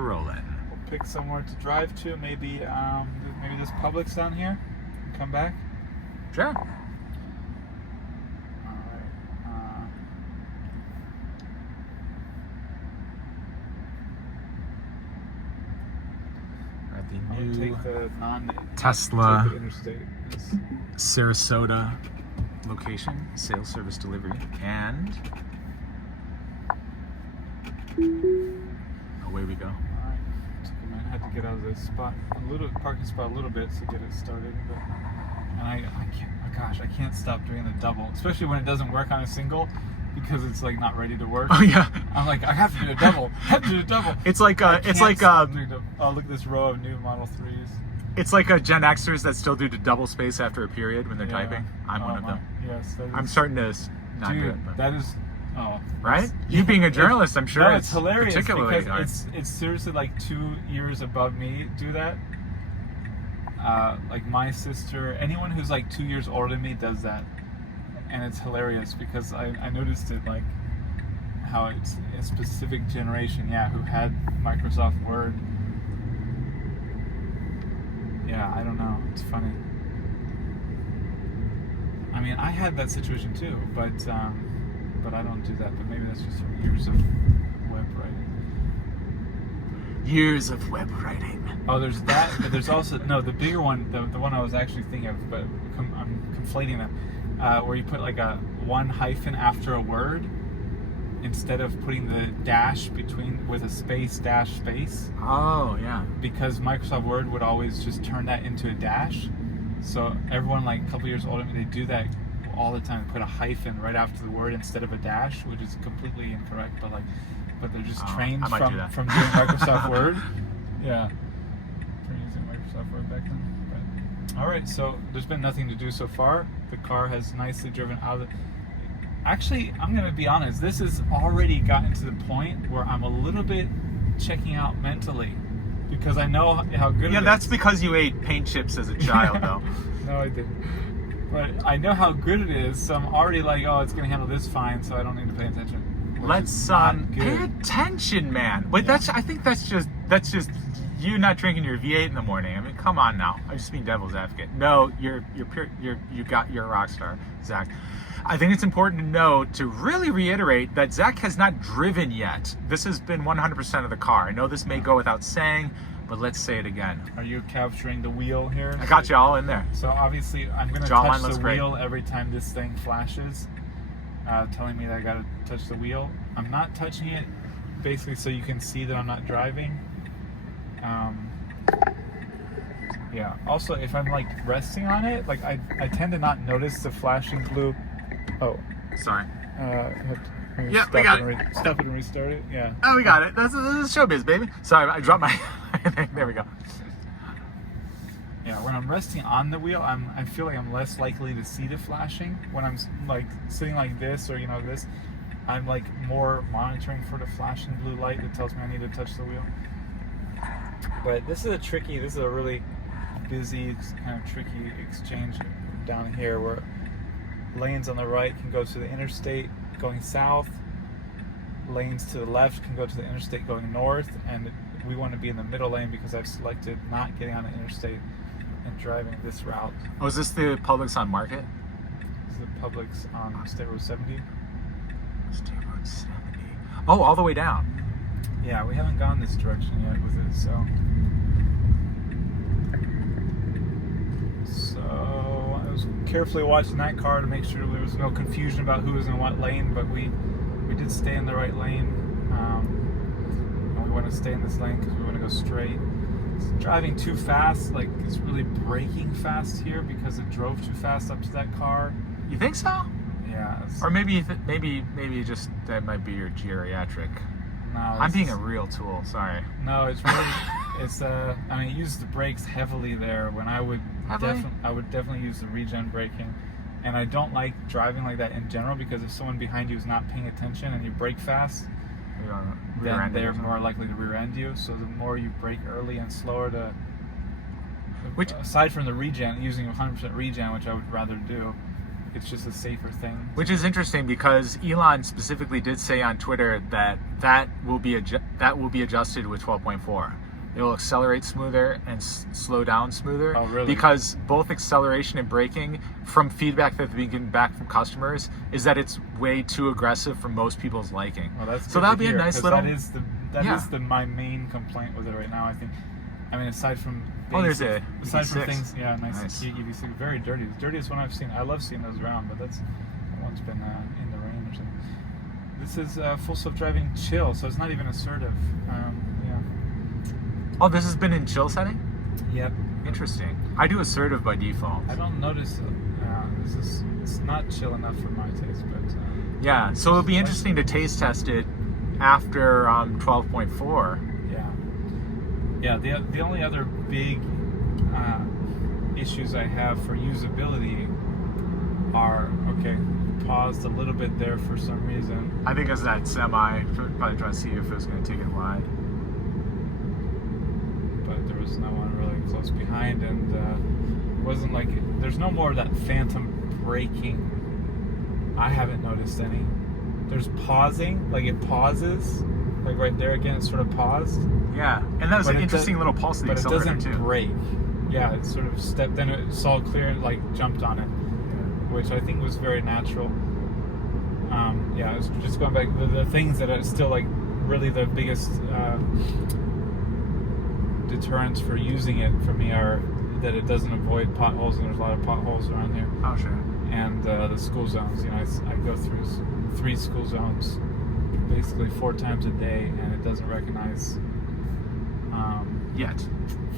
we're rolling. We'll pick somewhere to drive to. Maybe this Publix down here. Come back. Sure. All right. At the I'll new take the Tesla take the interstate. Sarasota location, sales service delivery, and away we go. All right. I had to get out of the parking spot a little bit to get it started, and I can't. Oh gosh, I can't stop doing the double, especially when it doesn't work on a single, because it's like not ready to work. Oh yeah. I'm like, I have to do a double. It's like look at this row of new Model 3s. It's like Gen Xers that still do the double space after a period when they're typing. I'm one of them. Yes, I'm starting to not do it. But. That is, right? You being a journalist, I'm sure it's hilarious particularly hard. because it's seriously like 2 years above me do that. Like my sister, anyone who's like 2 years older than me does that, and it's hilarious because I noticed it, like how it's a specific generation, who had Microsoft Word. Yeah, I don't know. It's funny. I mean, I had that situation too, but I don't do that. But maybe that's just from years of web writing. Years of web writing. Oh, there's that, but there's also the bigger one, the one I was actually thinking of, but I'm conflating them, where you put like a one hyphen after a word instead of putting the dash between with a space dash space. Oh yeah. Because Microsoft Word would always just turn that into a dash. So everyone like a couple years older, they do that all the time. Put a hyphen right after the word instead of a dash, which is completely incorrect. But they're just trained from doing Microsoft Word. Yeah, from using Microsoft Word back then. But all right, so there's been nothing to do so far. The car has nicely driven out of the. Actually, I'm going to be honest, this has already gotten to the point where I'm a little bit checking out mentally because I know how good it is. Yeah, that's because you ate paint chips as a child, though. No, I didn't. But I know how good it is, so I'm already like, oh, it's going to handle this fine, so I don't need to pay attention. Let's pay attention, man. But I think that's just you not drinking your V8 in the morning. I mean, come on now. I'm just being devil's advocate. No, you're a rock star, Zach. I think it's important to know, to really reiterate, that Zach has not driven yet. This has been 100% of the car. I know this may go without saying, but let's say it again. Are you capturing the wheel here? I got you all in there. So obviously, I'm going to touch the wheel every time this thing flashes, telling me that I got to touch the wheel. I'm not touching it, basically, so you can see that I'm not driving. Yeah. Also, if I'm like resting on it, like I tend to not notice the flashing blue. Oh, sorry. We got it. Stop it and restart it. Yeah. Oh, we got it. That's showbiz, baby. Sorry, I dropped my. There we go. Yeah, when I'm resting on the wheel, I feel like I'm less likely to see the flashing. When I'm like sitting like this or this, I'm like more monitoring for the flashing blue light that tells me I need to touch the wheel. But this is a really busy, kind of tricky exchange down here where lanes on the right can go to the interstate going south, lanes to the left can go to the interstate going north, and we want to be in the middle lane because I've selected not getting on the interstate and driving this route. Oh, is this the Publix on Market? This is the Publix on State Road 70. State Road 70. Oh, all the way down. Yeah, we haven't gone this direction yet with it, so I was carefully watching that car to make sure there was no confusion about who was in what lane, but we did stay in the right lane, and we want to stay in this lane because we want to go straight. It's driving too fast, like it's really braking fast here because it drove too fast up to that car. You think so? Yeah. Or maybe just that might be your geriatric. No, I'm being a real tool. Sorry. No, it's really it's I mean, it uses the brakes heavily there when I would definitely use the regen braking, and I don't like driving like that in general because if someone behind you is not paying attention and you brake fast, then they're more likely to rear end you. So the more you brake early and slower aside from the regen, using 100% regen, which I would rather do, it's just a safer thing. Which is interesting because Elon specifically did say on Twitter that will be adjusted with 12.4. It will accelerate smoother and slow down smoother. Oh, really? Because both acceleration and braking, from feedback that they've been getting back from customers, is that it's way too aggressive for most people's liking. Well, that's so good that'll to be hear, a nice 'cause little. that is my main complaint with it right now. I think. I mean, aside from there's a aside from EV6. things, yeah, nice. EV6, very dirty. The dirtiest one I've seen. I love seeing those around, but that one's been in the rain or something. This is full self-driving chill, so it's not even assertive. Yeah. Oh, this has been in chill setting? Yep. Interesting. I do assertive by default. I don't notice. It's not chill enough for my taste, but. Yeah, so it'll be interesting to taste test it after 12.4. Yeah, the only other big issues I have for usability are, okay, paused a little bit there for some reason. I think as that semi, probably trying to see if it was going to take it wide. But there was no one really close behind, and it wasn't like, there's no more of that phantom braking. I haven't noticed any. There's pausing, like it pauses. Like right there again, it's sort of paused. Yeah, and that was an interesting little pulse of the accelerator But it doesn't brake. Yeah, it sort of stepped, then it saw clear, like jumped on it, which I think was very natural. Yeah, it's just going back, the things that are still like really the biggest deterrents for using it for me are that it doesn't avoid potholes, and there's a lot of potholes around here. Oh, sure. And the school zones, you know, I go through 3 school zones basically 4 times a day, and it doesn't recognize yet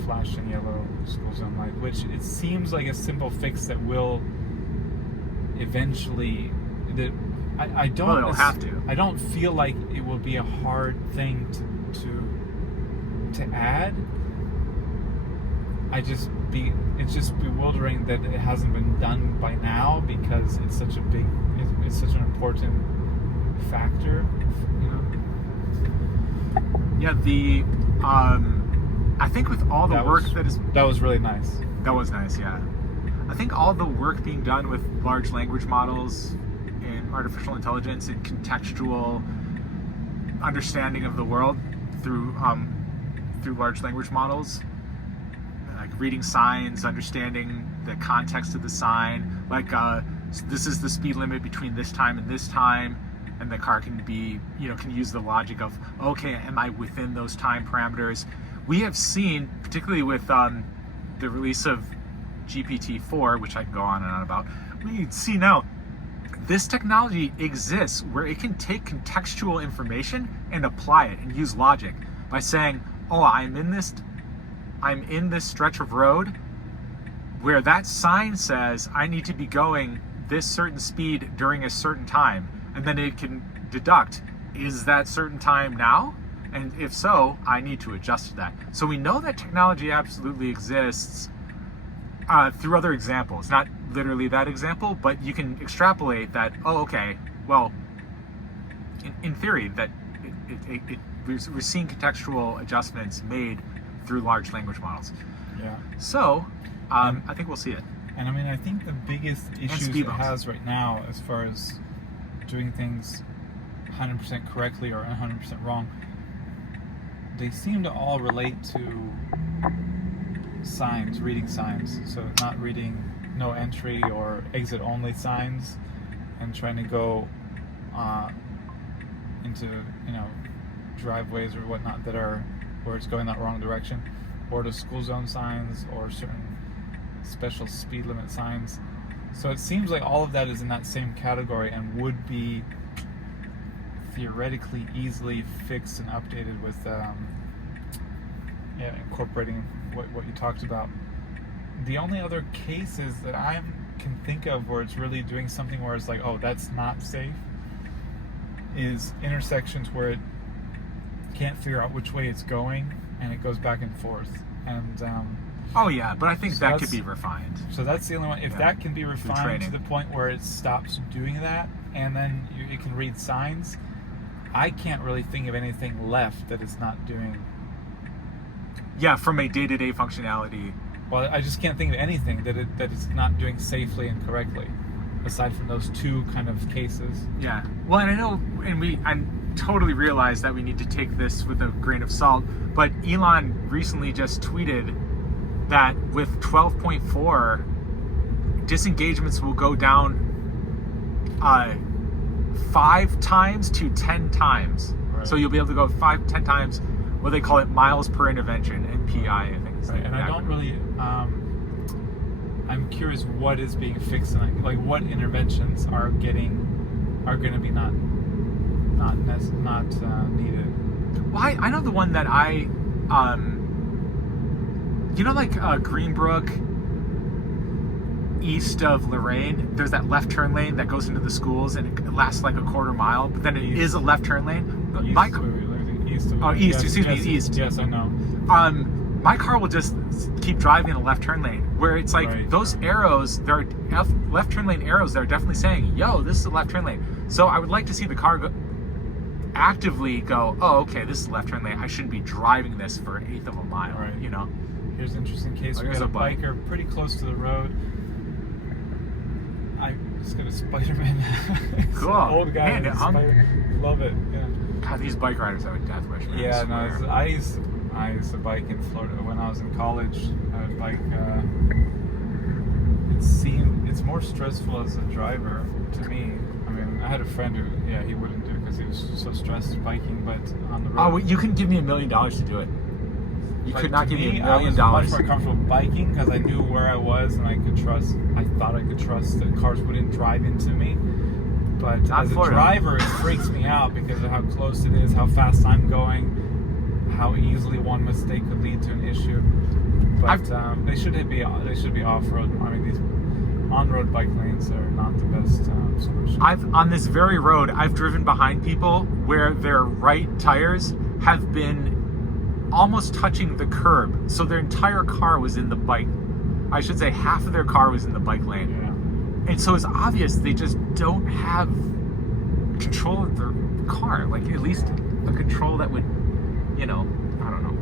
flashing yellow school zone light, which it seems like a simple fix that will eventually. I don't. Well, it'll have to. I don't feel like it will be a hard thing to add. It's just bewildering that it hasn't been done by now, because it's such an important factor, you know. Yeah, I think with all the work that was really nice. That was nice, yeah. I think all the work being done with large language models and artificial intelligence and contextual understanding of the world through large language models, like reading signs, understanding the context of the sign, like this is the speed limit between this time and this time, and the car can use the logic of, okay, am I within those time parameters? We have seen, particularly with the release of GPT-4, which I can go on and on about, we see now this technology exists where it can take contextual information and apply it and use logic by saying, oh, I'm in this stretch of road where that sign says I need to be going this certain speed during a certain time, and then it can deduct, is that certain time now? And if so, I need to adjust to that. So we know that technology absolutely exists through other examples. Not literally that example, but you can extrapolate that, oh, okay, well, in theory, that we're seeing contextual adjustments made through large language models. Yeah. So, I think we'll see it. And I mean, I think the biggest issues it has right now, as far as doing things 100% correctly or 100% wrong, they seem to all relate to signs, reading signs. So not reading no entry or exit only signs, and trying to go into, driveways or whatnot that are where it's going that wrong direction, or to school zone signs or certain special speed limit signs. So it seems like all of that is in that same category and would be theoretically easily fixed and updated with incorporating what you talked about. The only other cases that I can think of where it's really doing something where it's like, oh, that's not safe, is intersections where it can't figure out which way it's going and it goes back and forth. And oh yeah, but I think that could be refined. So that's the only one. If that can be refined to the point where it stops doing that, and then it can read signs, I can't really think of anything left that it's not doing. Yeah, from a day-to-day functionality. Well, I just can't think of anything that it's not doing safely and correctly. aside from those two kind of cases. Yeah. Well, and I know, I totally realize that we need to take this with a grain of salt, but Elon recently just tweeted that with 12.4, disengagements will go down 5 times to 10 times. Right. So you'll be able to go 5-10 times, what they call it, miles per intervention, MPI, I think. Right. And I don't really, I'm curious what is being fixed, and like what interventions are going to be not needed. Well, I know the one that like Greenbrook, east of Lorraine, there's that left turn lane that goes into the schools and it lasts like a quarter mile, but then it is a left turn lane. East. East. Yes, I know. My car will just keep driving in a left turn lane, where it's like those arrows, there are left turn lane arrows that are definitely saying, yo, this is a left turn lane. So I would like to see the car actively go, oh, okay, this is a left turn lane. I shouldn't be driving this for 1/8 of a mile, you know? Here's an interesting case. We got a biker pretty close to the road. I just got a Spider-Man. Cool. Old guy. Man, love it. Yeah. God, these bike riders have a death wish, man. Yeah, I used to bike in Florida when I was in college. I would bike. It's more stressful as a driver to me. I mean, I had a friend who, he wouldn't do it because he was so stressed biking, but on the road. Oh, well, you couldn't give me $1 million to do it. You could not give me $1 million. I was much more comfortable biking because I knew where I was and I thought I could trust that cars wouldn't drive into me. But as a driver, it freaks me out because of how close it is, how fast I'm going, how easily one mistake could lead to an issue. But they should be off-road. I mean, these on-road bike lanes are not the best solution. On this very road, I've driven behind people where their right tires have been almost touching the curb, so their entire car was in the bike. I should say half of their car was in the bike lane. Yeah. And so it's obvious they just don't have control of their car, like at least a control that would, I don't know.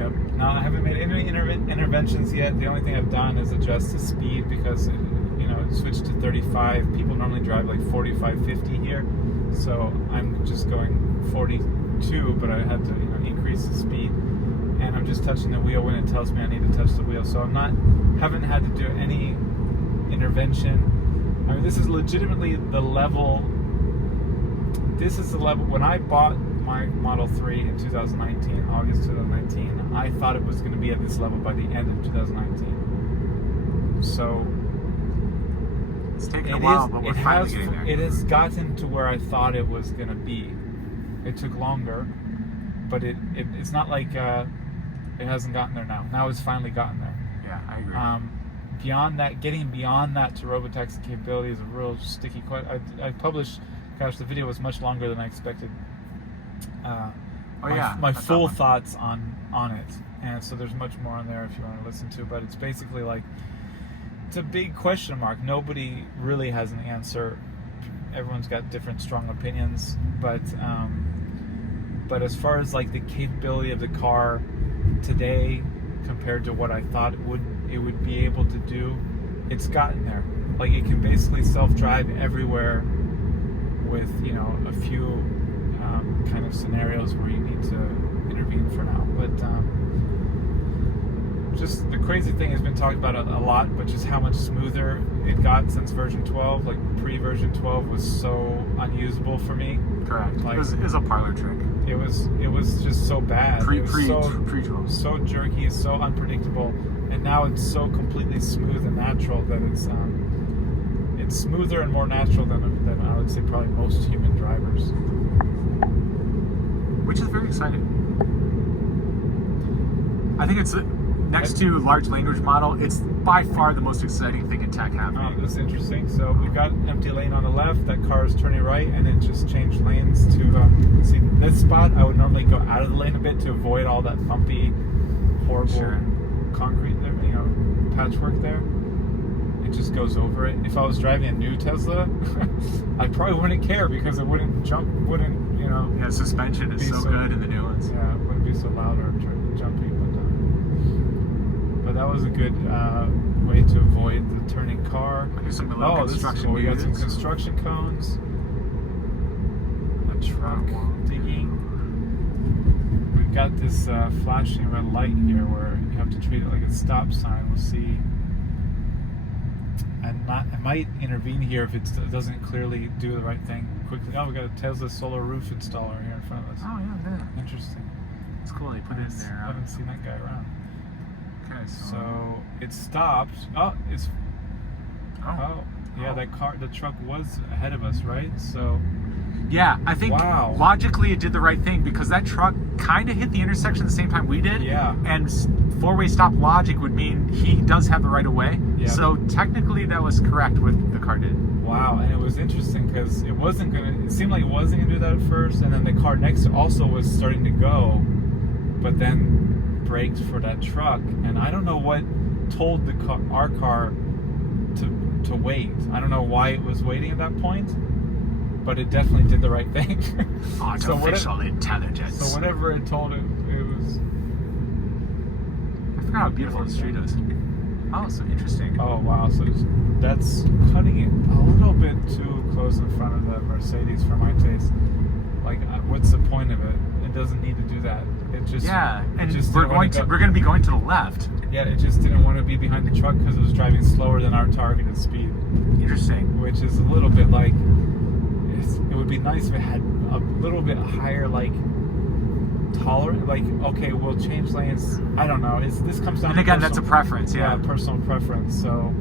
Yep. No, I haven't made any interventions yet. The only thing I've done is adjust the speed because, it switched to 35. People normally drive like 45, 50 here. So I'm just going 42, but I had to, increase the speed. And I'm just touching the wheel when it tells me I need to touch the wheel. So haven't had to do any intervention. I mean, this is legitimately the level. This is the level. When I bought my Model 3 in 2019, August 2019, I thought it was going to be at this level by the end of 2019. So it's taken a while, but we're finally getting there. It has gotten to where I thought it was going to be. It took longer, but it's not like it hasn't gotten there now. Now it's finally gotten there. Yeah, I agree. Beyond that, getting beyond that to robotaxi capability is a real sticky question. I published, the video was much longer than I expected. My full thoughts on it, and so there's much more on there if you want to listen to. But it's basically like it's a big question mark. Nobody really has an answer. Everyone's got different strong opinions, but as far as like the capability of the car today compared to what I thought it would be able to do, it's gotten there. Like it can basically self-drive everywhere with a few kind of scenarios where you need to intervene for now. But just the crazy thing has been talked about a lot, but just how much smoother it got since version 12. Like pre-version 12 was so unusable for me. Correct. Like, it was a parlor trick. It was just so bad. Pre-12. So jerky, so unpredictable, and now it's so completely smooth and natural that it's smoother and more natural than I would say probably most human drivers. Which is very exciting. I think it's next to large language model. It's by far the most exciting thing in tech happening. Oh, that's interesting. So we've got an empty lane on the left. That car is turning right, and it just changed lanes to see this spot. I would normally go out of the lane a bit to avoid all that bumpy, horrible concrete there, patchwork there. It just goes over it. If I was driving a new Tesla, I probably wouldn't care because it wouldn't jump, Yeah, suspension is so good in the new ones. Yeah, it wouldn't be so loud or jumpy. But that was a good way to avoid the turning car. Here's some little This is construction cool. We got some units. construction cones. A truck digging. We've got this flashing red light here where you have to treat it like a stop sign. We'll see. I might intervene here if it doesn't clearly do the right thing quickly. Oh, we got a Tesla solar roof installer here in front of us. Oh yeah. Interesting. It's cool. They put it in there. I haven't seen that guy around. Okay, So it stopped. Oh, it's. Oh, yeah. The truck was ahead of us, right? So. Yeah, I think logically it did the right thing because that truck kind of hit the intersection at the same time we did. Yeah. And four-way stop logic would mean he does have the right of way. Yeah. So technically that was correct what the car did. Wow, and it was interesting because it seemed like it wasn't gonna do that at first, and then the car next to also was starting to go, but then braked for that truck, and I don't know what told our car to wait. I don't know why it was waiting at that point, but it definitely did the right thing. Artificial intelligence. So whatever it told it was. I forgot how beautiful the street is. Oh, so interesting. Oh wow, so that's cutting it a little bit too close in front of the Mercedes for my taste. Like, what's the point of it? It doesn't need to do that. It just we're going to be going to the left. Yeah, it just didn't want to be behind the truck because it was driving slower than our targeted speed. Interesting. Which is a little bit like it would be nice if it had a little bit higher tolerant. Like, okay, we'll change lanes. I don't know. This comes down. And again, that's a preference. Yeah, personal preference. So.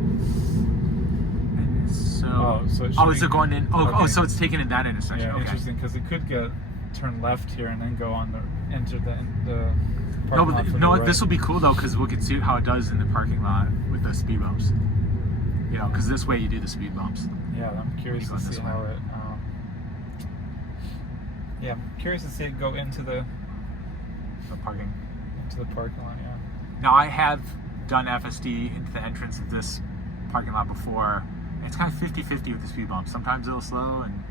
Is it going in? So it's taken in that intersection. Yeah, okay. Interesting, because it could turn left here and then go on enter the parking lot. No, this will be cool though because we can see how it does in the parking lot with the speed bumps. You know, because this way you do the speed bumps. Yeah, I'm curious to see how it. I'm curious to see it go into the parking lot. Yeah. Now I have done FSD into the entrance of this parking lot before. It's kind of 50-50 with the speed bumps. Sometimes it'll slow and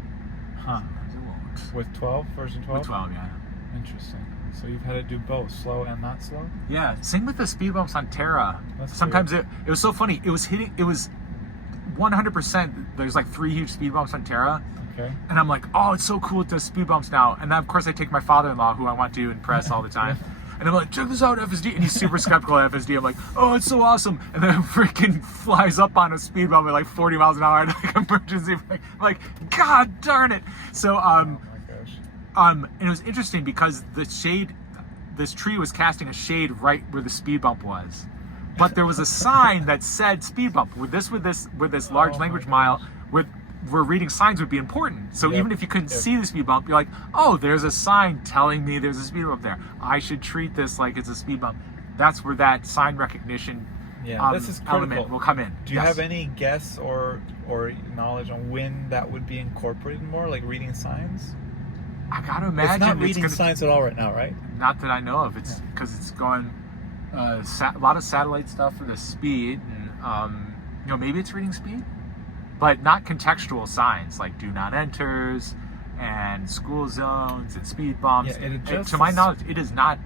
sometimes it won't. With 12, version 12? With 12, yeah. Interesting. So you've had to do both, slow and not slow? Yeah, same with the speed bumps on Terra. Sometimes it was so funny. It was 100%. There's like 3 huge speed bumps on Terra. Okay. And I'm like, oh, it's so cool with the speed bumps now. And then of course I take my father-in-law, who I want to impress all the time. And I'm like, check this out, FSD. And he's super skeptical of FSD. I'm like, oh, it's so awesome. And then it freaking flies up on a speed bump at like 40 miles an hour and like emergency. I'm like, God darn it. So, oh my gosh. And it was interesting because this tree was casting a shade right where the speed bump was. But there was a sign that said speed bump. With this large language mile, where reading signs would be important. So even if you couldn't see the speed bump, you're like, oh, there's a sign telling me there's a speed bump there. I should treat this like it's a speed bump. That's where that sign recognition this is element will come in. Do you have any guess or knowledge on when that would be incorporated more, like reading signs? I gotta imagine it's not reading signs at all right now, right? Not that I know of. It's because it's going a lot of satellite stuff for the speed, and maybe it's reading speed. But not contextual signs like do not enters and school zones and speed bumps. Yeah, it adjusts. To my knowledge, it is not.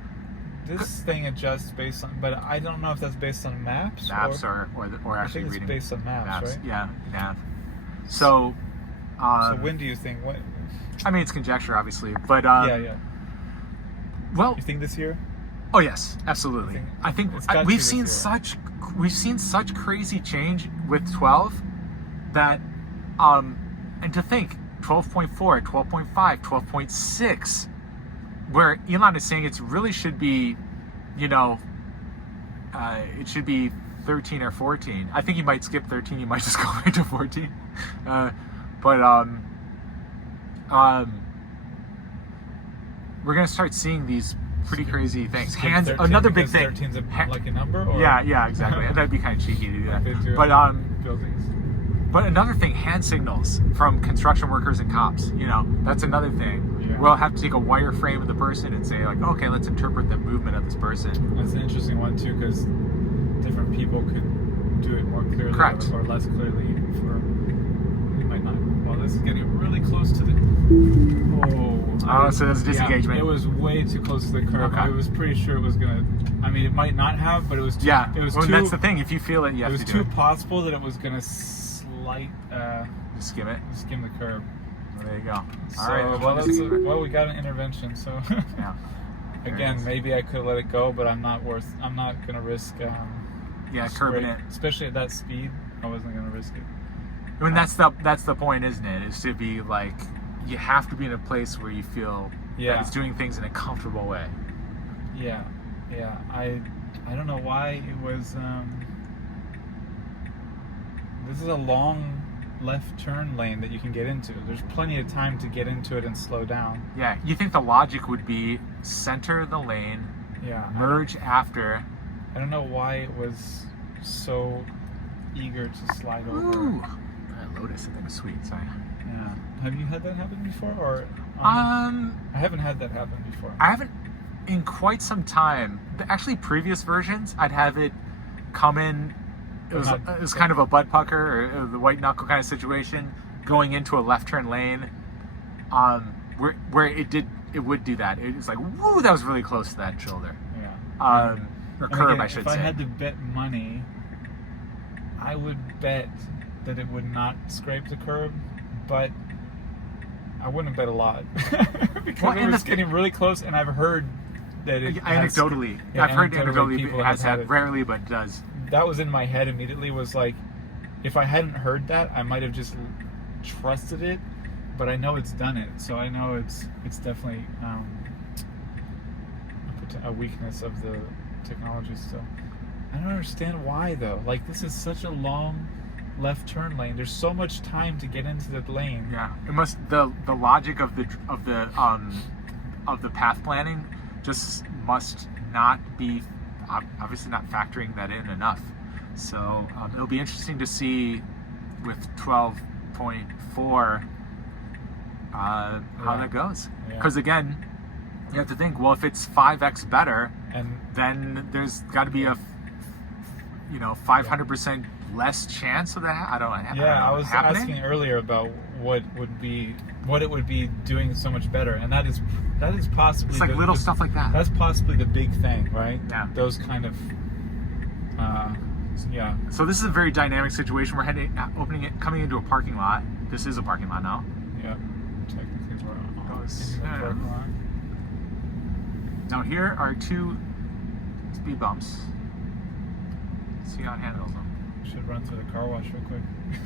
This thing adjusts based on, but I don't know if that's based on maps. Maps or actually I think it's reading. based on maps, right? Yeah, nav. So. So when do you think? What? I mean, it's conjecture, obviously, but. Yeah. Well. You think this year? Oh yes, absolutely. I think we've seen such crazy change with 12. That, and to think 12.4, 12.5, 12.6, where Elon is saying it really should be, it should be 13 or 14. I think you might skip 13. You might just go right to 14. But we're gonna start seeing these pretty crazy things. Another big thing. 13's like a number. Or? Yeah, exactly. And that'd be kind of cheeky to do that. But buildings. But another thing, hand signals from construction workers and cops. That's another thing. Yeah. We'll have to take a wireframe of the person and say, like, okay, let's interpret the movement of this person. That's an interesting one, too, because different people could do it more clearly. Correct. Or less clearly. They might not. Well, this is getting really close to the. Oh, so there's a disengagement. Yeah, it was way too close to the curb. Okay. I was pretty sure it was gonna. I mean, it might not have, but it was. Too, Yeah. It was well, too. that's the thing. If you feel it, you have It to was do too it. possible that it was gonna slight. Just skim it. Skim the curb. Well, there you go. All So, right. there's well, one disengagement. we got an intervention. So. Yeah. There it Again, is. maybe I could have let it go, but I'm not gonna risk. Curbing straight- it. especially at that speed. I wasn't gonna risk it. I mean, that's the point, isn't it? Is to be like, you have to be in a place where you feel Yeah. that it's doing things in a comfortable way. Yeah. I don't know why it was. This is a long left turn lane that you can get into. There's plenty of time to get into it and slow down. Yeah. You think the logic would be center the lane, Yeah. merge after. I don't know why it was so eager to slide over. Ooh. Lotus, I think was sweet. Sorry. Yeah. Have you had that happen before, or? I haven't had that happen before. I haven't in quite some time. Actually, previous versions, I'd have it come in. It was kind of a butt pucker or the white knuckle kind of situation, going into a left turn lane. Where it would do that. It was like, woo, that was really close to that shoulder. Yeah. Or And curb, again, I should if say. I had to bet money, I would bet that it would not scrape the curb, but I wouldn't bet a lot because Well, it and was the- getting really close, and I've heard that it. has- Anecdotally, yeah, I've heard anecdotally anecdotally people it has have had it. rarely, but does. That was in my head immediately. Was like, if I hadn't heard that, I might have just trusted it, but I know it's done it, so I know it's definitely a weakness of the technology still. I don't understand why though. Like, this is such a long left turn lane. There's so much time to get into the lane. Yeah, it must the logic of the path planning just must not be obviously not factoring that in enough. So it'll be interesting to see with 12.4 how that goes. Because again, you have to think, well, if it's 5x better, And then there's got to be a 500% less chance of that. I don't know. I was happening. asking earlier about what it would be doing so much better, and that is possibly It's like little stuff like that. That's possibly the big thing, right? Yeah. Those kind of yeah. So this is a very dynamic situation. We're coming into a parking lot. This is a parking lot now. Yeah. Technically we're in the Yeah. parking lot. Now here are two speed bumps. Let's see how it handles them. Should run through the car wash real quick.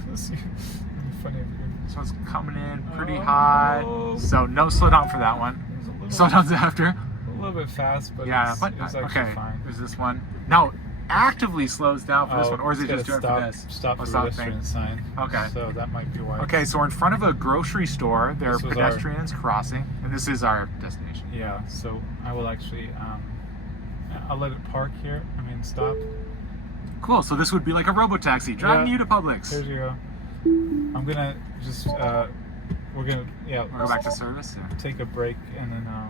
Let's see. It'd be funny if you So it's coming in pretty Oh. hot. So no slow down for that one. It was a little, Slow downs after. a little bit fast, but Yeah, it's, but it's actually okay. fine. There's this one. Now actively slows down for this one, or is it it's just doing gotta for this? Stop Oh, the stop pedestrian thing. sign. Okay. So that might be why. Okay, so we're in front of a grocery store. There are This was pedestrians crossing, and this is our destination. Yeah. So I will actually. I'll let it park here. I mean, stop. Cool. So this would be like a robo-taxi driving Yeah. you to Publix. Here you go. I'm gonna just. We're gonna. Yeah. We'll go back to service. Yeah. Take a break and then. All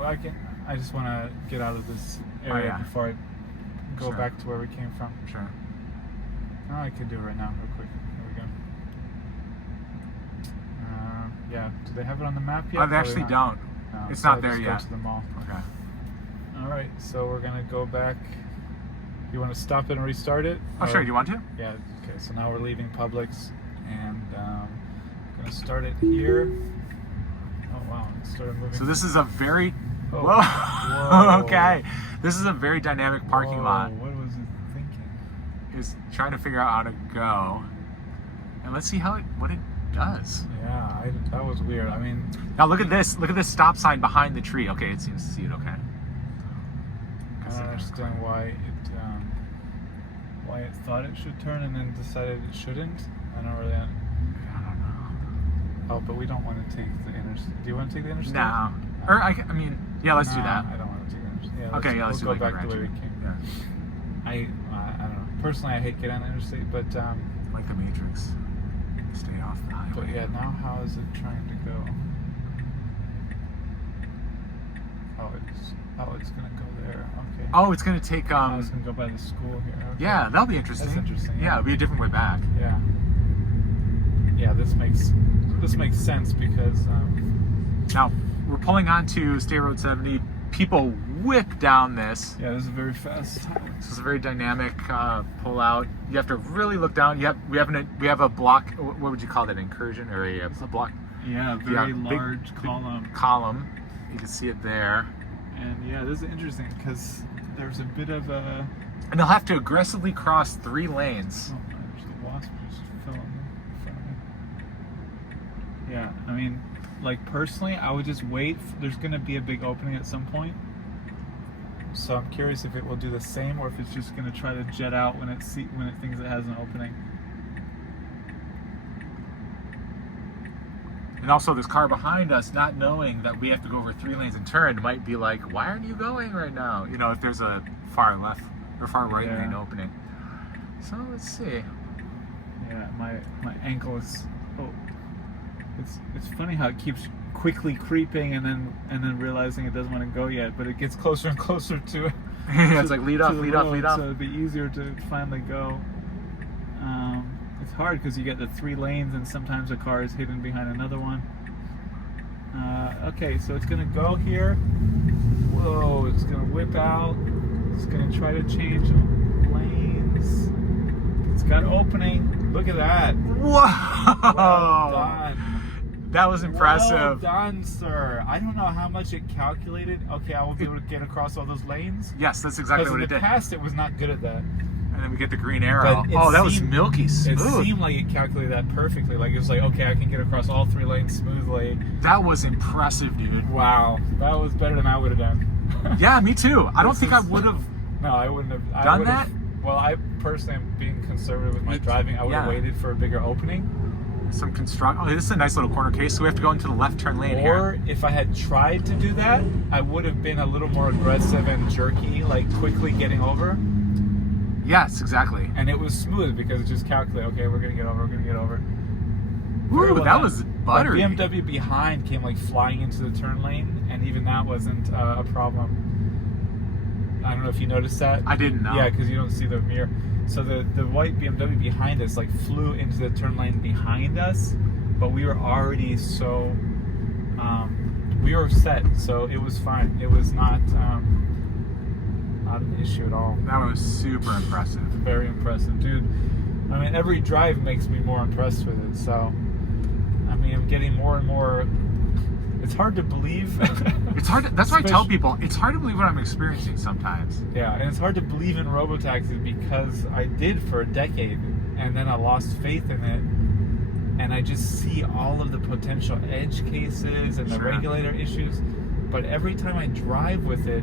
right. Yeah. I just want to get out of this area yeah. before I go Sure. back to where we came from. Sure. No, I could do it right now, real quick. Here we go. Yeah. Do they have it on the map yet? Oh, they actually don't. No, It's so not I'll there just yet. Go to the mall. Okay. All right. So we're gonna go back. You want to stop it and restart it? Oh, Or- sure. Do you want to? Yeah. Okay. So now we're leaving Publix, and gonna start it here. Oh wow! It started moving. So this is a very. Oh, Whoa. whoa. Okay. This is a very dynamic parking Whoa, lot. What was it thinking? Is trying to figure out how to go, and let's see what it does. Yeah, that was weird. I mean, Now look at this. Look at this stop sign behind the tree. Okay, it seems to see it. Okay. I don't understand why it thought it should turn and then decided it shouldn't. I don't really. I don't know. Oh, but we don't want to take the interstate. Do you want to take the interstate? No. Or I mean, yeah. Let's do that. I don't want to take the interstate. Yeah, Okay, yeah. Let's we'll do go like back a the way we ratchet. came. Yeah. I don't know. Personally, I hate getting on the interstate, but Like the Matrix. Stay off the highway. But yeah, now how is it trying to go? Oh, it's gonna go there. Okay. Oh, it's gonna take Now it's gonna go by the school here. Okay. Yeah, that'll be interesting. That's interesting. Yeah, it'll be a different way back. Yeah. yeah, this makes sense because Now, we're pulling onto State Road 70. People whip down this. yeah, this is very fast. This is a very dynamic pull out. You have to really look down. We have a block. What would you call that? Incursion or a block? Yeah, very large column. Column. You can see it there. And yeah, this is interesting because there's a bit of a. And they'll have to aggressively cross 3 lanes. Oh, there's the wasp just fell in front of me. Yeah, I mean, like personally, I would just wait. There's going to be a big opening at some point. So I'm curious if it will do the same or if it's just going to try to jet out when it thinks it has an opening. And also, this car behind us, not knowing that we have to go over 3 lanes and turn, might be like, "Why aren't you going right now?" You know, if there's a far left or far right lane opening. So let's see. Yeah, my ankle is. Oh, it's funny how it keeps quickly creeping and then realizing it doesn't want to go yet, but it gets closer and closer to it. Yeah, it's like lead off. So it'd be easier to finally go. It's hard because you get the 3 lanes and sometimes a car is hidden behind another one. Okay, so it's gonna go here. Whoa, it's gonna whip out. It's gonna try to change lanes. It's got opening. Look at that. Whoa! Well done. That was impressive. Well done, sir. I don't know how much it calculated. Okay, I will be able to get across all those lanes. Yes, that's exactly what it did. In the past, it was not good at that. And then we get the green arrow. But Oh, that was milky smooth. It seemed like it calculated that perfectly. Like it was like, okay, I can get across all 3 lanes smoothly. That was impressive, dude. Wow, that was better than I would have done. Yeah, me too. I don't think I would have. No, I wouldn't have done that. Well, I personally am being conservative with my driving. I would have waited for a bigger opening. Some construct. Oh, this is a nice little corner case. So we have to go into the left turn lane here. Or if I had tried to do that, I would have been a little more aggressive and jerky, like quickly getting over. Yes, exactly. And it was smooth because it just calculated, okay, we're going to get over. Ooh, that was buttery. The BMW behind came like flying into the turn lane, and even that wasn't a problem. I don't know if you noticed that. I didn't know. Yeah, because you don't see the mirror. So the white BMW behind us like flew into the turn lane behind us, but we were already so we were set, so it was fine. It was not an issue at all. That was super impressive. Very impressive, dude. I mean, every drive makes me more impressed with it. So, I mean, I'm getting more and more. It's hard to believe. It's hard. That's why I tell people it's hard to believe what I'm experiencing sometimes. Yeah, and it's hard to believe in robotaxis because I did for a decade, and then I lost faith in it, and I just see all of the potential edge cases and the regulator issues. But every time I drive with it,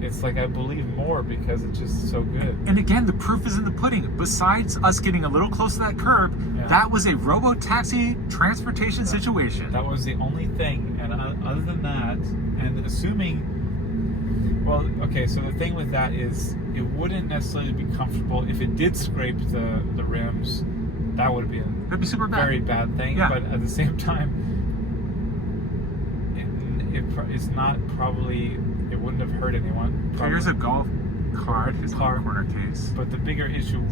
it's like I believe more because it's just so good. And again, the proof is in the pudding. Besides us getting a little close to that curb, that was a robo-taxi transportation situation. That was the only thing. And other than that, and assuming, well, okay, so the thing with that is it wouldn't necessarily be comfortable if it did scrape the rims. That would be That'd be super bad. Very bad thing. Yeah. But at the same time, it's not probably. It wouldn't have hurt anyone. So here's a golf cart, his corner case. But the bigger issue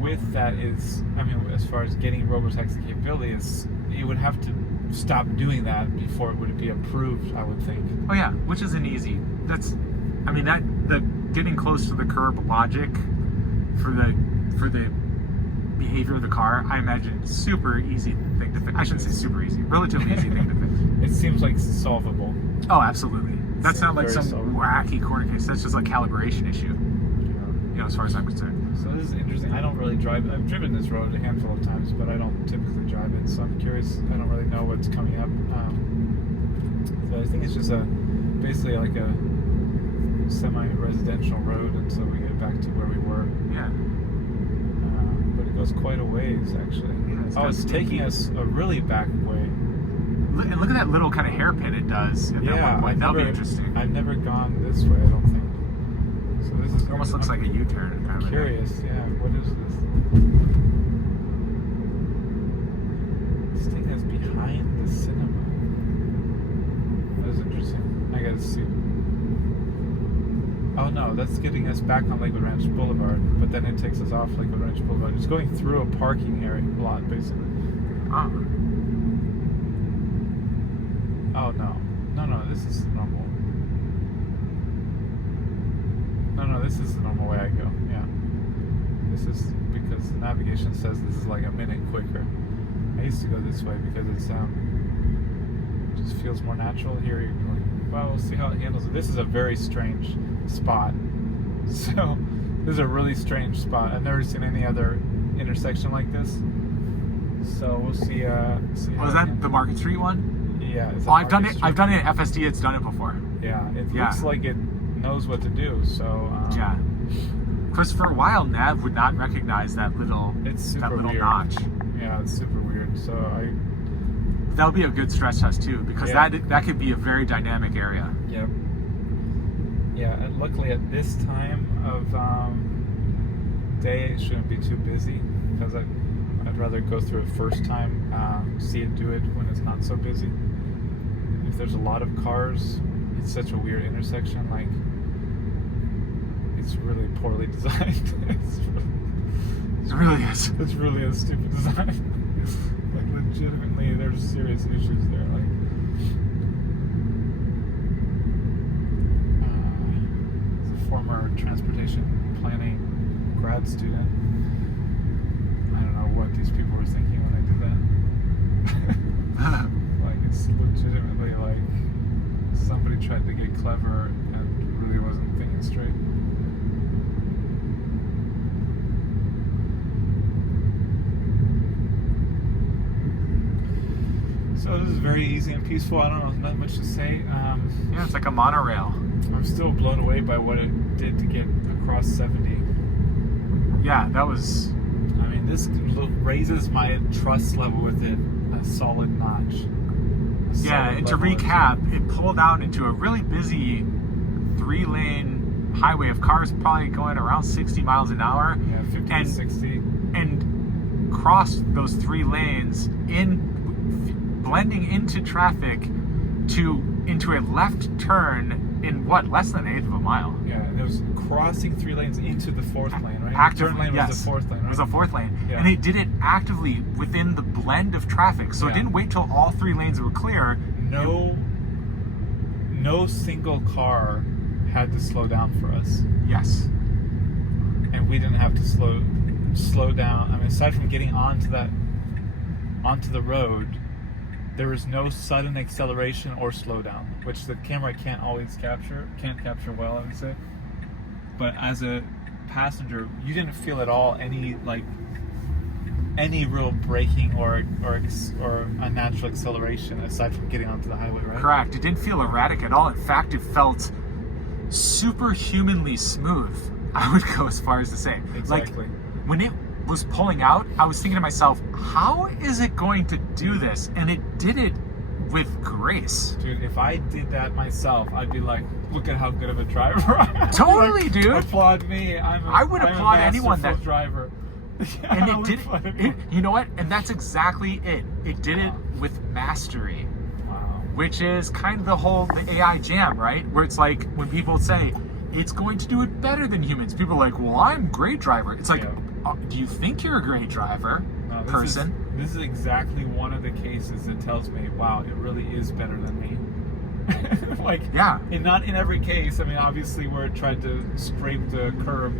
with that is, I mean, as far as getting robotaxi capability, is you would have to stop doing that before it would be approved, I would think. Oh yeah, which isn't easy. That's, I mean, the getting close to the curb logic for the behavior of the car, I imagine super easy thing to fix. I shouldn't say super easy, relatively easy thing to fix. It seems like solvable. Oh, absolutely. That's not like some wacky corner case. That's just like calibration issue. You know, as far as I'm concerned. So this is interesting. I don't really drive it. I've driven this road a handful of times, but I don't typically drive it. So I'm curious. I don't really know what's coming up. So I think it's just basically like a semi-residential road until we get back to where we were. Yeah. But it goes quite a ways, actually. Yeah, it's taking us a really back way. And look at that little kind of hairpin it does at that one point. That'll be interesting. I've never gone this way, I don't think. So this is it almost looks like a U-turn. I'm curious, yeah. What is this? It's taking us behind the cinema. That is interesting. I gotta see. Oh no, that's getting us back on Lakewood Ranch Boulevard, but then it takes us off Lakewood Ranch Boulevard. It's going through a parking area lot, basically. Oh. Oh no, this is normal. No, this is the normal way I go. Yeah, this is because the navigation says this is like a minute quicker. I used to go this way because it's just feels more natural. Here you're going, well, we'll see how it handles it. This is a very strange spot. So this is a really strange spot. I've never seen any other intersection like this. So we'll see. Was that the Market Street one? Yeah. Oh, I've done it. I've done it at FSD. It's done it before. Yeah, it looks like it knows what to do. So yeah. Because for a while, Nav would not recognize that little weird. notch. Yeah, it's super weird. So that would be a good stress test too, because that could be a very dynamic area. Yep. Yeah, and luckily at this time of day, it shouldn't be too busy because I'd rather go through it first time, see it do it when it's not so busy. If there's a lot of cars, it's such a weird intersection. Like, it's really poorly designed. It really is. It's really a stupid design. Like, legitimately, there's serious issues there. Like, as a former transportation planning grad student, I don't know what these people were thinking when they did that. Like, it's legitimately like somebody tried to get clever and really wasn't thinking straight. So this is very easy and peaceful. I don't know, not much to say. Yeah, it's like a monorail. I'm still blown away by what it did to get across 70. Yeah, that was... I mean, this raises my trust level with it a solid notch. Yeah, and to recap, it pulled out into a really busy 3-lane highway of cars probably going around 60 miles an hour. Yeah, 50 to 60. And crossed those 3 lanes blending into traffic into a left turn in less than an eighth of a mile. Yeah, and it was crossing 3 lanes into the 4th lane, right? Actively, the third lane was the 4th lane, right? It was the 4th lane. Yeah. And it did it actively within the blend of traffic. So it didn't wait till all 3 lanes were clear. No single car had to slow down for us. Yes. And we didn't have to slow down. I mean, aside from getting onto the road, there was no sudden acceleration or slowdown, which the camera can't capture well, I would say. But as a passenger, you didn't feel at all any real braking or unnatural acceleration aside from getting onto the highway, right? Correct. It didn't feel erratic at all. In fact, it felt superhumanly smooth. I would go as far as to say. Exactly. Like, when it was pulling out, I was thinking to myself, how is it going to do this? And it did it with grace. Dude, if I did that myself, I'd be like, look at how good of a driver I am. Totally, like, dude. Applaud me. I would applaud anyone that driver. And it did it, you know what? And that's exactly it. It did it with mastery. Wow. Which is kind of the AI jam, right? Where it's like when people say it's going to do it better than humans, people are like, well, I'm a great driver. It's like, do you think you're a great driver, person? This is exactly one of the cases that tells me, wow, it really is better than me. Like, yeah. And not in every case. I mean, obviously where it tried to scrape the curb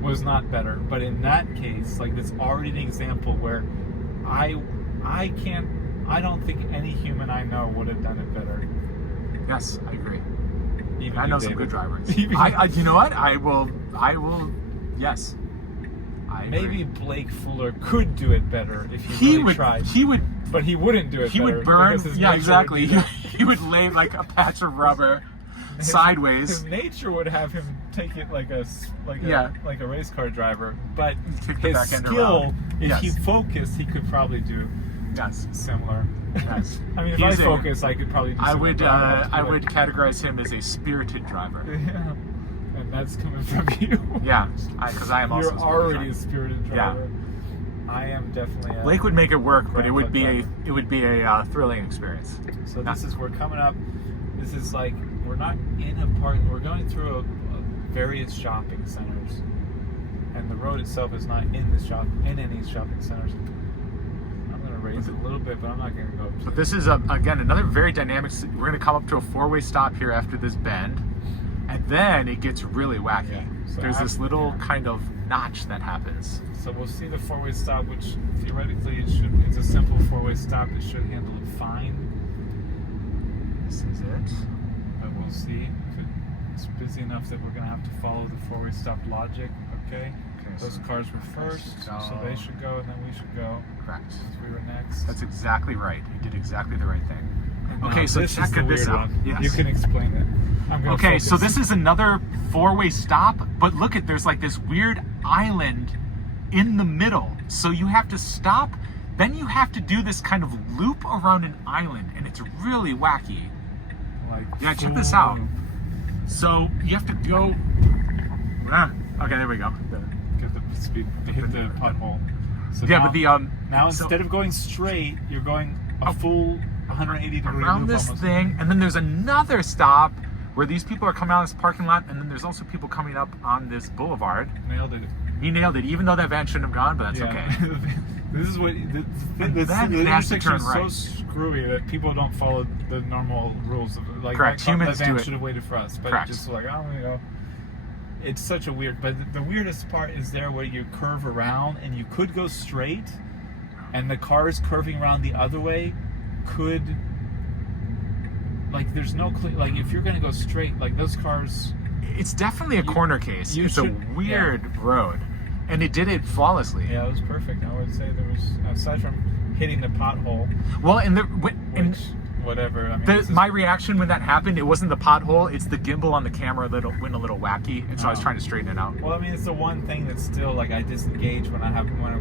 was not better. But in that case, like, it's already an example where I don't think any human I know would have done it better. Yes, I agree. Even I know some good drivers. You know what? I will, yes. Maybe Blake Fuller could do it better if he really tried. But he wouldn't do it he better. Would burn. Yeah, exactly. Would he would lay like a patch of rubber sideways. His nature would have him take it like a race car driver. But his skill, if he focused, he could probably do similar. Yes. I mean, if I focus, I could probably do similar. I would categorize him as a spirited driver. Yeah. And that's coming from you. Yeah, because I am also. You're already a spirited driver. Yeah. I am definitely. Blake would make it work, but it would be a thrilling experience. So we're coming up. This is like we're not in a park. We're going through various shopping centers, and the road itself is not in any shopping centers. I'm gonna raise it a little bit, but I'm not going to go. But this is again another very dynamic. We're going to come up to a 4-way stop here after this bend, and then it gets really wacky. Yeah. So There's this little kind of notch that happens. So we'll see the 4-way stop, which theoretically it's a simple 4-way stop. It should handle it fine. This is it. But we'll see if it's busy enough that we're going to have to follow the 4-way stop logic. Okay. Those so cars were first, so they should go, and then we should go. Correct. Since we were next. That's exactly right. You did exactly the right thing. And Okay, so check this out. Yes. You can explain it. I'm gonna Okay, focus. so this is another 4-way stop, but look at, there's like this weird island in the middle. So you have to stop, then you have to do this kind of loop around an island, and it's really wacky. Like, Yeah, check this out. So you have to go. Okay, there we go. Get the speed, hit the pothole. So Yeah, now, but the now so- instead of going straight, you're going a full 180 degree around loop this almost. thing, and then there's another stop where these people are coming out of this parking lot, and then there's also people coming up on this boulevard. Nailed it. He nailed it, even though that van shouldn't have gone, but that's okay. This is what And this then the it has to intersection turn is right. so screwy that people don't follow the normal rules of like. Correct. That Humans van do it. should have waited for us, but Correct. just like it's such a weird. But the weirdest part is there where you curve around and you could go straight, and the cars curving around the other way could. Like there's no like if you're gonna go straight, like those cars. It's definitely a corner case. you It's should- a weird road, and it did it flawlessly. Yeah, it was perfect. I would say there was, aside from hitting the pothole, Well, and which whatever. I mean, this is- my reaction when that happened, it wasn't the pothole. It's the gimbal on the camera that went a little wacky, and so I was Oh. trying to straighten it out. Well, I mean, it's the one thing that's still like I disengage when I'm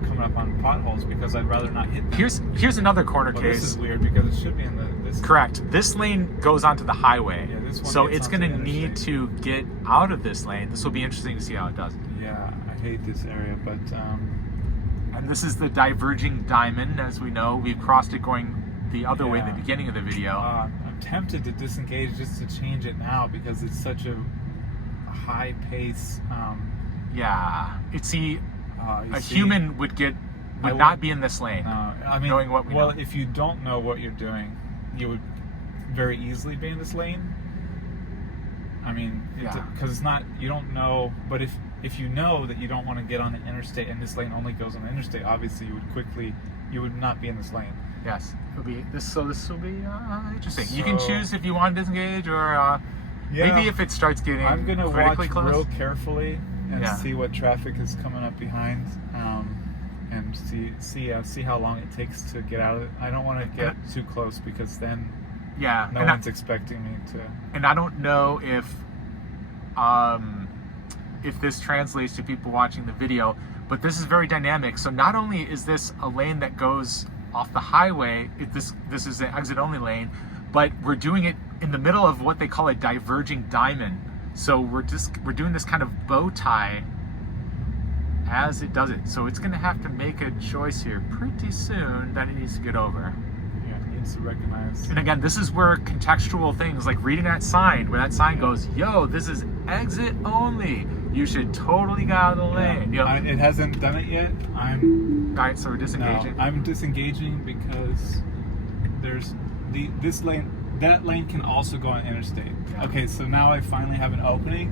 coming up on potholes because I'd rather not hit them. Here's another corner Well, case. this is weird because it should be in this. Correct. This lane goes onto the highway, Yeah, this one so gets it's onto going to the need interstate. to get out of this lane. This will be interesting to see how it does. Yeah, I hate this area, but And this is the diverging diamond, as we know. We've crossed it going the other way in the Yeah. beginning of the video. I'm tempted to disengage just to change it now because it's such a high pace. Yeah. It's You a see- human would I not would- be in this lane. I mean, knowing what we well, know. if you don't know what you're doing, you would very easily be in this lane. I mean, Yeah. because it's not, you don't know, but if you know that you don't want to get on the interstate and this lane only goes on the interstate, obviously you would not be in this lane. Yes. It'll be this. So this will be interesting. You can So- choose if you want to disengage or maybe if it starts getting I'm gonna critically watch close. real carefully and Yeah. see what traffic is coming up behind, and see how long it takes to get out of it. I don't want to get too close because then Yeah. no and one's expecting me to. And I don't know if this translates to people watching the video, but this is very dynamic. So not only is this a lane that goes off the highway, this is an exit only lane, but we're doing it in the middle of what they call a diverging diamond. So we're doing this kind of bow tie as it does it. So it's going to have to make a choice here pretty soon that it needs to get over. Yeah, it needs to recognize. And again, this is where contextual things like reading that sign, where that sign goes, yo, this is exit only. You should totally get out of the lane. You know? It hasn't done it yet. I'm All right, so we're disengaging. No, I'm disengaging because there's this lane. That lane can also go on interstate. Yeah. Okay, so now I finally have an opening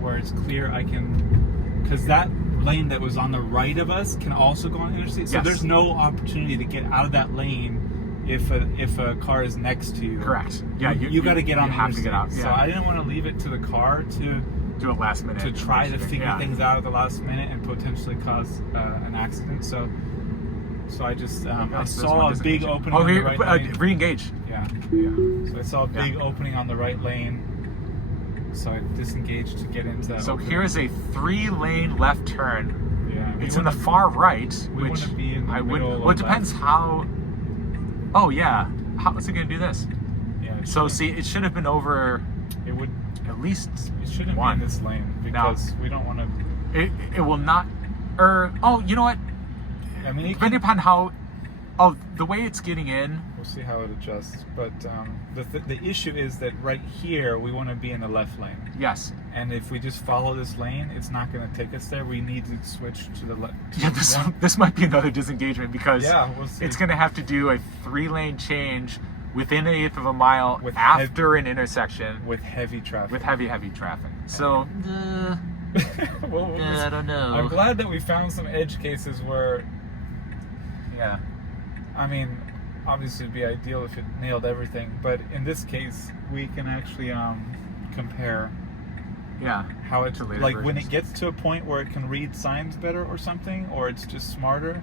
where it's clear I can, because that lane that was on the right of us can also go on interstate. So Yes. there's no opportunity to get out of that lane if a car is next to you. Correct. Yeah, you got to get on you the have to interstate. get out. So Yeah. I didn't want to leave it to the car to Do it last minute. try to figure Yeah. things out at the last minute and potentially cause an accident. So I just I This saw one a big disengaging. opening Oh, on the right lane. re-engage. Yeah. Yeah. So I saw a big opening on the right lane. So I disengaged to get into that. So opening. here is a 3-lane left turn. Yeah. It's in the far right, we which wanna be in the I would. middle Well, it of depends that. how. Oh yeah, how is it going to do this? Yeah. It So should- see, it should have been over it would. at least It shouldn't one. be in this lane because we don't want to. It will not. Oh, you know what? I mean, it Depending can, upon how. Oh, the way it's getting in. We'll see how it adjusts. But the issue is that right here we want to be in the left lane. Yes. And if we just follow this lane, it's not going to take us there. We need to switch to the left. Yeah, this might be another disengagement because We'll see. it's going to have to do a 3-lane change within 1/8 of a mile With after an intersection with heavy traffic. with heavy traffic. So, Well, I don't know. I'm glad that we found some edge cases where, Yeah. I mean, obviously it'd be ideal if it nailed everything, but in this case, we can actually compare Yeah. how it, To later like when versions. it gets to a point where it can read signs better or something, or it's just smarter,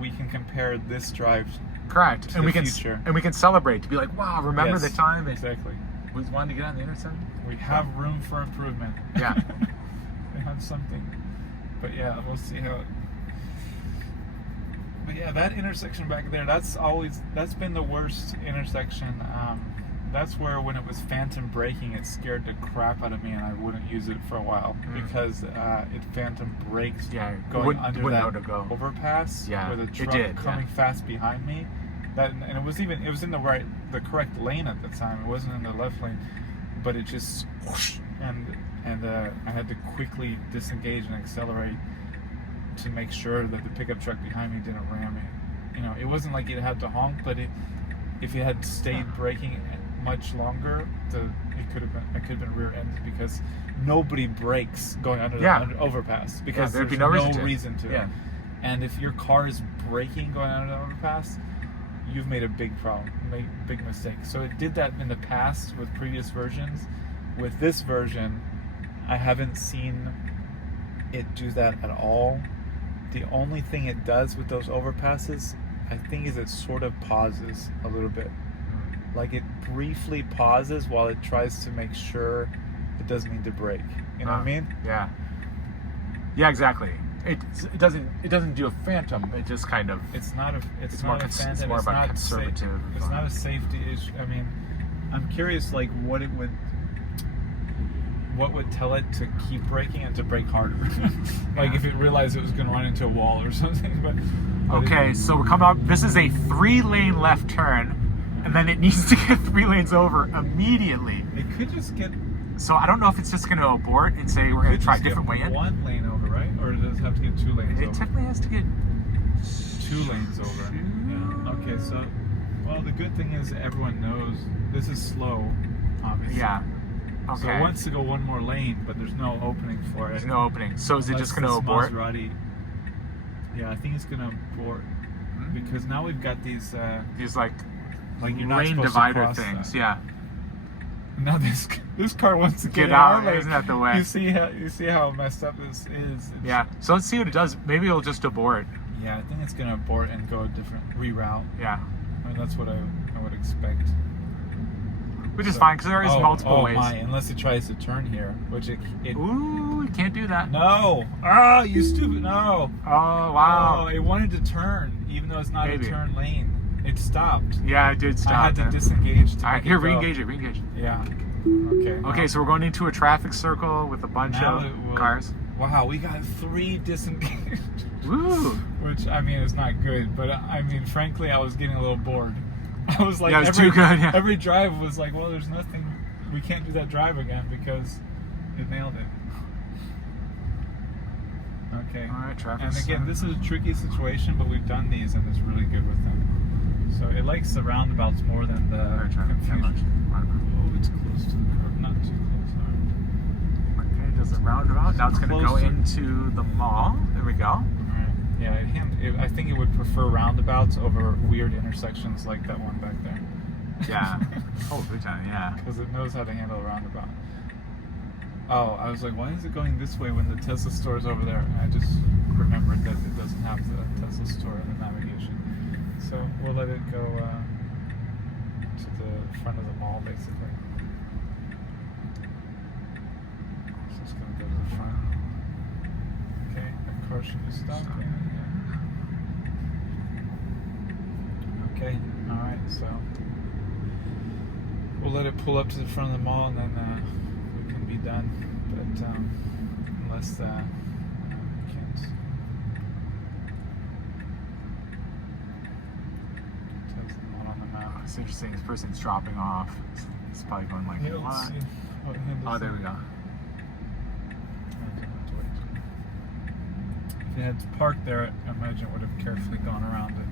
we can compare this drive. Correct. To And the we can future. and we can celebrate to be like, wow, remember Yes, the time it exactly. was wanting to get on the intersection? We have room for improvement. Yeah. We have something. But yeah, we'll see how it... But yeah, that intersection back there, that's been the worst intersection. That's where when it was phantom braking, it scared the crap out of me and I wouldn't use it for a while because it phantom brakes going under wouldn't know that to go. overpass Yeah, with a it truck did, coming fast behind me. And it was in the correct lane at the time. It wasn't in the left lane, but it just whoosh, and I had to quickly disengage and accelerate to make sure that the pickup truck behind me didn't ram me. You know, it wasn't like it had to honk, but if it had stayed braking much longer, I could have been rear-ended because nobody brakes going under the overpass because there'd there's be no no reason to. reason to. Yeah. And if your car is braking going under the overpass, you've made a big problem, made a big mistake. So it did that in the past with previous versions. With this version, I haven't seen it do that at all. The only thing it does with those overpasses, I think, is it sort of pauses a little bit. Like it briefly pauses while it tries to make sure it doesn't need to brake. You know what I mean? Yeah. Yeah, exactly. It doesn't do a phantom. It just kind of. It's not a more phantom. it's more about not conservative. It's not a safety issue. I mean, I'm curious, like what would tell it to keep braking and to brake harder. Like if it realized it was going to run into a wall or something. But Okay, so we're coming up. This is a 3-lane left turn, and then it needs to get 3 lanes over immediately. it could just get. So I don't know if it's just going to abort and say we're going to try a different way in. 1 lane over, right? Or does it have to get 2 lanes It over? typically has to get 2 lanes over. Yeah. Okay, so the good thing is everyone knows this is slow, obviously. Yeah. Okay. So it wants to go 1 more lane, but there's no opening for it. There's no opening. So is it just going to Unless this abort? Maserati. Yeah, I think it's going to abort because now we've got these These like you're not lane supposed to divider cross things. that. Yeah. Now this car wants to Get out. out. Isn't that the way? You see how messed up this is. Yeah. So let's see what it does. Maybe it'll just abort. Yeah, I think it's going to abort and go a different reroute. Yeah. I mean, that's what I would expect. Which is fine because there is multiple ways. Unless it tries to turn here, which it Ooh, you can't do that. No! Oh, you stupid! No! Oh, wow. Oh, it wanted to turn, even though it's not Maybe. a turn lane. It stopped. Yeah, it did stop. I had to then. disengage to All right, make here, it go. re-engage it, re-engage it. Yeah. Okay. Okay, so we're going into a traffic circle with a bunch now of it will- cars. Wow, we got 3 disengaged. Woo! Which, I mean, is not good, but I mean, frankly, I was getting a little bored. I was like, Yeah, it was too good, yeah. every drive was like, well, there's nothing, we can't do that drive again because it nailed it. Okay. All right, traffic. And again, sign. this is a tricky situation, but we've done these and it's really good with them. So it likes the roundabouts more than the All right, traffic. confusion. Oh, it's close to the curb, not too close. All right. Okay, does it roundabout? Now it's going to go Closer. into the mall. There we go. Alright. Yeah, I think it would prefer roundabouts over weird intersections like that one back there. Yeah. Oh, big time, yeah. Because it knows how to handle a roundabout. Oh, I was like, why is it going this way when the Tesla store is over there? And I just remembered that it doesn't have the Tesla store in the navigation. So we'll let it go to the front of the mall, basically. So it's going to go to the front. Okay, that car should be stopping. Okay, alright, so we'll let it pull up to the front of the mall and then we can be done. But unless we can't. Tesla Model It's interesting. This person's dropping off. It's probably going like, Yeah, let's what? see what handles Oh, there it. we go. If it had parked there, I imagine it would have carefully gone around it.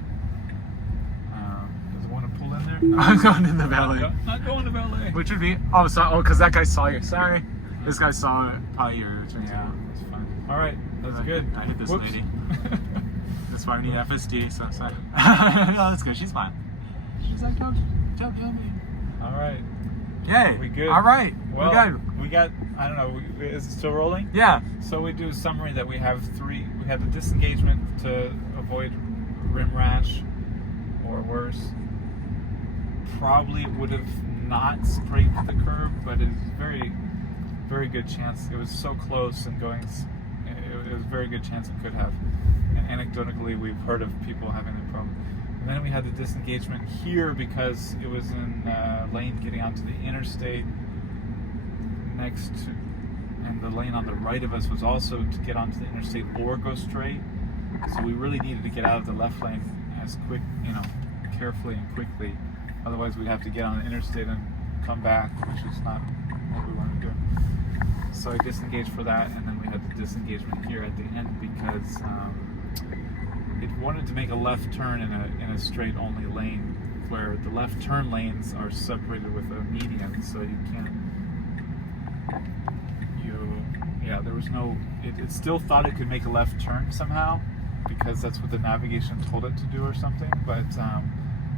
Does it want to pull in there? No. I'm going in the valet. Not going to valet. Which would be, because that guy saw you. Sorry. This guy saw probably your return. Yeah, that's fine. All right, that's good. I hit this Whoops. lady. That's why we need FSD, so sorry. No, that's good. She's fine. She's like, don't kill me. All right. Yay. We good? All right. Well, we we got, I don't know, is it still rolling? Yeah. So we do a summary that we have we had the disengagement to avoid rim rash or worse. Probably would have not scraped the curb, but it's very, very good chance. It was so close and going, it was a very good chance it could have. And anecdotally, we've heard of people having that problem. And then we had the disengagement here because it was in lane getting onto the interstate next to, and the lane on the right of us was also to get onto the interstate or go straight. So we really needed to get out of the left lane as carefully and quickly. Otherwise, we'd have to get on the interstate and come back, which is not what we want to do. So I disengaged for that, and then we had the disengagement here at the end because it wanted to make a left turn in a straight only lane where the left turn lanes are separated with a median, so you can't. There was no. It still thought it could make a left turn somehow because that's what the navigation told it to do or something, but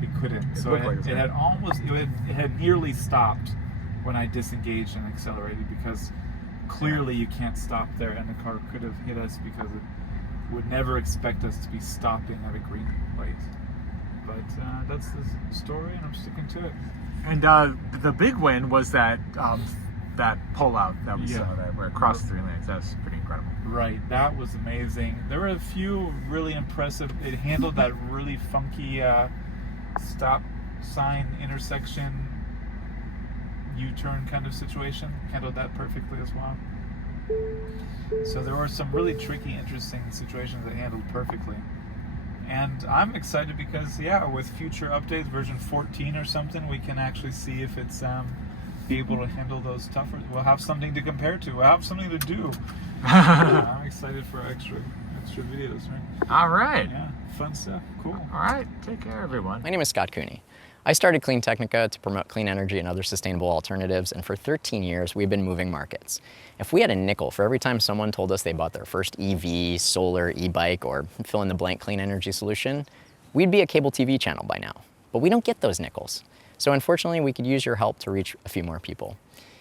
it couldn't. So it had nearly stopped when I disengaged and accelerated because clearly you can't stop there, and the car could have hit us because it would never expect us to be stopping at a green light. But that's the story, and I'm sticking to it. And the big win was that that pullout that we saw that where across 3 lanes. That's pretty incredible. Right, that was amazing. There were a few really impressive. It handled that really funky stop sign intersection U-turn kind of situation. Handled that perfectly as well. So there were some really tricky, interesting situations that handled perfectly. And I'm excited because, with future updates, version 14 or something, we can actually see if it's be able to handle those tougher. We'll have something to compare to. We'll have something to do. I'm excited for extra videos, right? All right. Yeah, fun stuff. Cool. All right. Take care, everyone. My name is Scott Cooney. I started Clean Technica to promote clean energy and other sustainable alternatives, and for 13 years, we've been moving markets. If we had a nickel for every time someone told us they bought their first EV, solar, e-bike, or fill in the blank clean energy solution, we'd be a cable TV channel by now. But we don't get those nickels. So unfortunately, we could use your help to reach a few more people.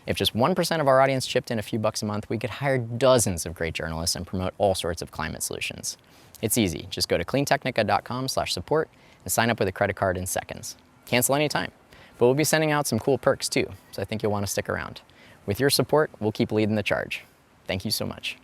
If just 1% of our audience chipped in a few bucks a month, we could hire dozens of great journalists and promote all sorts of climate solutions. It's easy. Just go to cleantechnica.com/support and sign up with a credit card in seconds. Cancel anytime. But we'll be sending out some cool perks too, so I think you'll want to stick around. With your support, we'll keep leading the charge. Thank you so much.